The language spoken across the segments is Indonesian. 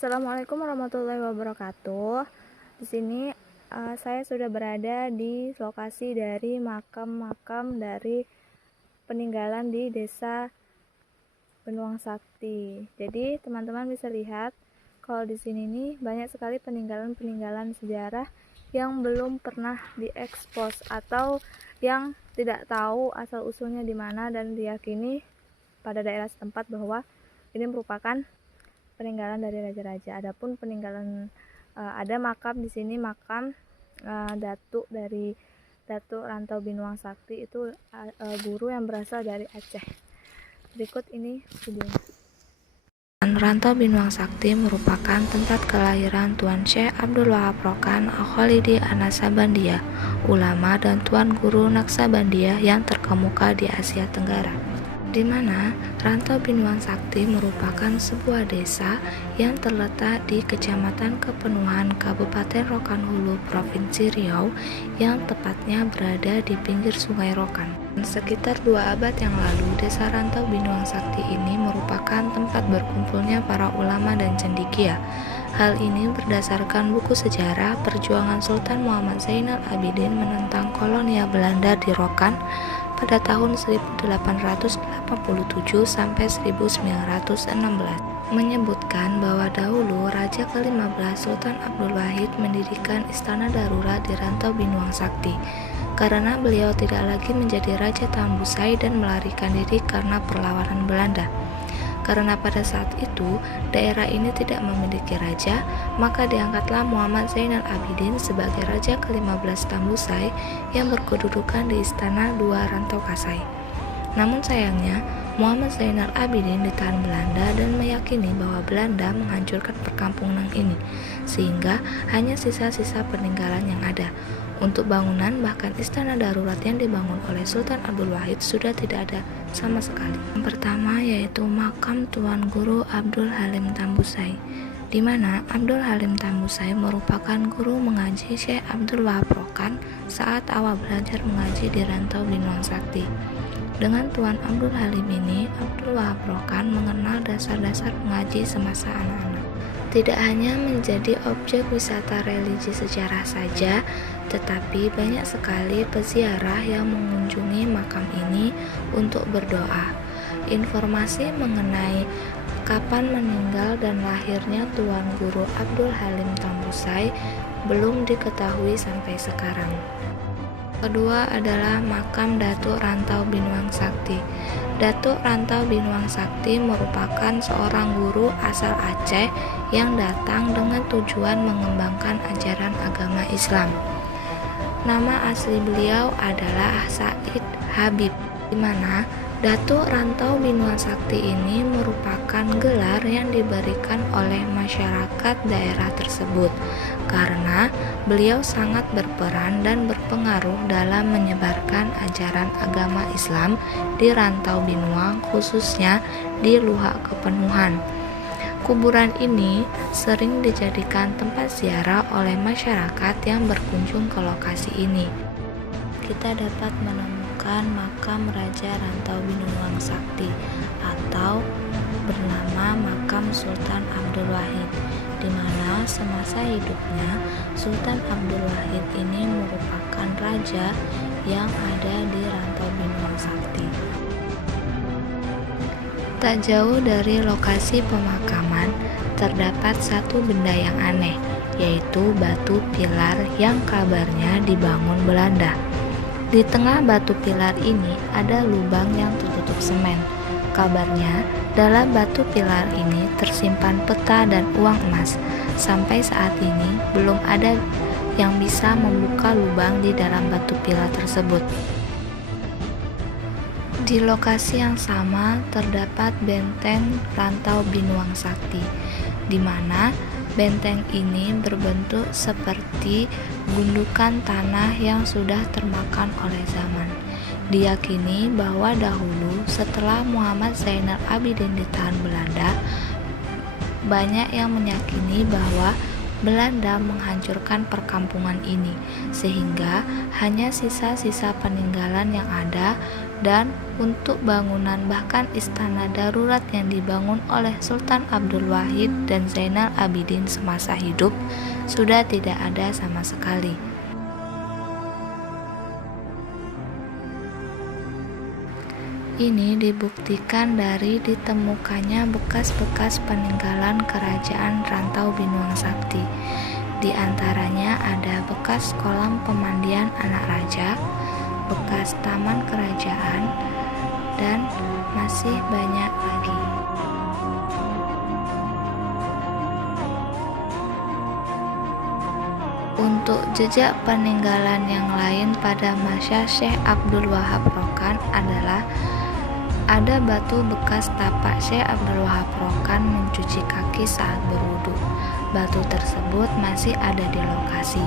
Assalamualaikum warahmatullahi wabarakatuh. Di sini saya sudah berada di lokasi dari makam-makam dari peninggalan di Desa Benuang Sakti. Jadi teman-teman bisa lihat kalau di sini nih banyak sekali peninggalan-peninggalan sejarah yang belum pernah diekspos atau yang tidak tahu asal usulnya di mana dan diyakini pada daerah setempat bahwa ini merupakan peninggalan dari raja-raja. Adapun peninggalan ada makam di sini, makam datuk dari Datuk Rantau Binuang Sakti, itu guru yang berasal dari Aceh. Berikut ini videonya. Rantau Binuang Sakti merupakan tempat kelahiran Tuan Syekh Abdul Wahab Rokan Al-Khalidi An-Naksabandia, ulama dan Tuan Guru Naksabandia yang terkemuka di Asia Tenggara, di mana Rantau Binuang Sakti merupakan sebuah desa yang terletak di Kecamatan Kepenuhan, Kabupaten Rokan Hulu, Provinsi Riau, yang tepatnya berada di pinggir Sungai Rokan. Sekitar 2 abad yang lalu, desa Rantau Binuang Sakti ini merupakan tempat berkumpulnya para ulama dan cendekia. Hal ini berdasarkan buku sejarah perjuangan Sultan Muhammad Zainal Abidin menentang kolonial Belanda di Rokan pada tahun 1887 sampai 1916, menyebutkan bahwa dahulu Raja ke-15 Sultan Abdul Wahid mendirikan istana darurat di Rantau Binuang Sakti karena beliau tidak lagi menjadi Raja Tambusai dan melarikan diri karena perlawanan Belanda. Karena pada saat itu daerah ini tidak memiliki raja, maka diangkatlah Muhammad Zainal Abidin sebagai Raja ke-15 Tambusai yang berkedudukan di Istana II Rantau Kasai. Namun sayangnya, Muhammad Zainal Abidin ditahan Belanda dan meyakini bahwa Belanda menghancurkan perkampungan ini, sehingga hanya sisa-sisa peninggalan yang ada. Untuk bangunan bahkan istana darurat yang dibangun oleh Sultan Abdul Wahid sudah tidak ada sama sekali. Yang pertama yaitu makam Tuan Guru Abdul Halim Tambusai, di mana Abdul Halim Tambusai merupakan guru mengaji Syekh Abdul Wahab Rokan saat awal belajar mengaji di Rantau Binuang Sakti. Dengan Tuan Abdul Halim ini, Abdul Wahab Rokan mengenal dasar-dasar mengaji semasa anak-anak. Tidak hanya menjadi objek wisata religi sejarah saja, tetapi banyak sekali peziarah yang mengunjungi makam ini untuk berdoa. Informasi mengenai kapan meninggal dan lahirnya Tuan Guru Abdul Halim Tambusai belum diketahui sampai sekarang. Kedua adalah makam Datuk Rantau Binuang Sakti. Datuk Rantau Binuang Sakti merupakan seorang guru asal Aceh yang datang dengan tujuan mengembangkan ajaran agama Islam. Nama asli beliau adalah Said Habib, di mana Datuk Rantau Binuang Sakti ini merupakan gelar yang diberikan oleh masyarakat daerah tersebut karena beliau sangat berperan dan berpengaruh dalam menyebarkan ajaran agama Islam di Rantau Binuang, khususnya di Luhak Kepenuhan. Kuburan ini sering dijadikan tempat ziarah oleh masyarakat yang berkunjung ke lokasi ini. Kita dapat menemukan makam Raja Rantau Binuang Sakti atau bernama makam Sultan Abdul Wahid, di mana semasa hidupnya Sultan Abdul Wahid ini merupakan raja yang ada di Rantau Binuang Sakti. Tak jauh dari lokasi pemakaman terdapat satu benda yang aneh, yaitu batu pilar yang kabarnya dibangun Belanda. Di tengah batu pilar ini ada lubang yang tertutup semen. Kabarnya dalam batu pilar ini tersimpan peta dan uang emas. Sampai saat ini belum ada yang bisa membuka lubang di dalam batu pilar tersebut. Di lokasi yang sama terdapat benteng Rantau Binuang Sakti, di mana benteng ini berbentuk seperti gundukan tanah yang sudah termakan oleh zaman. Diyakini bahwa dahulu setelah Muhammad Zainal Abidin ditahan Belanda, banyak yang meyakini bahwa Belanda menghancurkan perkampungan ini, sehingga hanya sisa-sisa peninggalan yang ada, dan untuk bangunan bahkan istana darurat yang dibangun oleh Sultan Abdul Wahid dan Zainal Abidin semasa hidup sudah tidak ada sama sekali. Ini dibuktikan dari ditemukannya bekas-bekas peninggalan kerajaan Rantau Binuang Sakti. Di antaranya ada bekas kolam pemandian anak raja, bekas taman kerajaan, dan masih banyak lagi. Untuk jejak peninggalan yang lain pada masa Syekh Abdul Wahab Rokan adalah ada batu bekas tapak Syekh Abdul Wahab Rokan mencuci kaki saat berwudu. Batu tersebut masih ada di lokasi.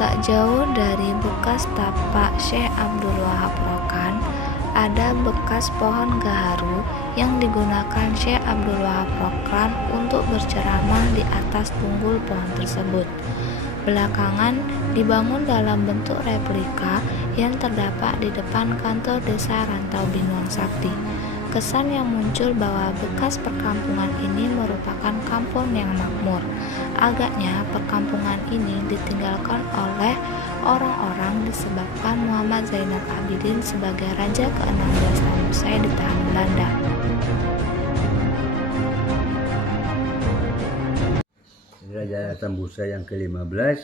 Tak jauh dari bekas tapak Syekh Abdul Wahab Rokan, ada bekas pohon gaharu yang digunakan Syekh Abdul Wahab Rokan untuk berceramah di atas tunggul pohon tersebut. Belakangan dibangun dalam bentuk replika yang terdapat di depan kantor desa Rantau Binuang Sakti. Kesan yang muncul bahwa bekas perkampungan ini merupakan kampung yang makmur. Agaknya perkampungan ini ditinggalkan oleh orang-orang disebabkan Muhammad Zainal Abidin sebagai raja ke-16 Tambusai ditahan Belanda. Raja Tambusai yang ke-15,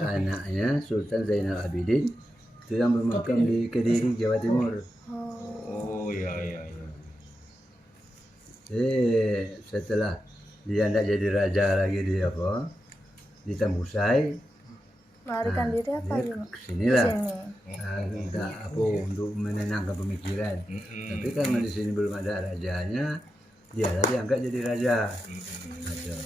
anaknya Sultan Zainal Abidin itu yang bermakam di Kediri, Jawa Timur. Oh iya. Setelah dia tidak jadi raja lagi di Tambusai, Melarikan diri apa dia gimana? kesinilah. Kesini. Untuk menenangkan pemikiran. Tapi karena di sini belum ada rajanya, dia diangkat jadi raja. Gitu.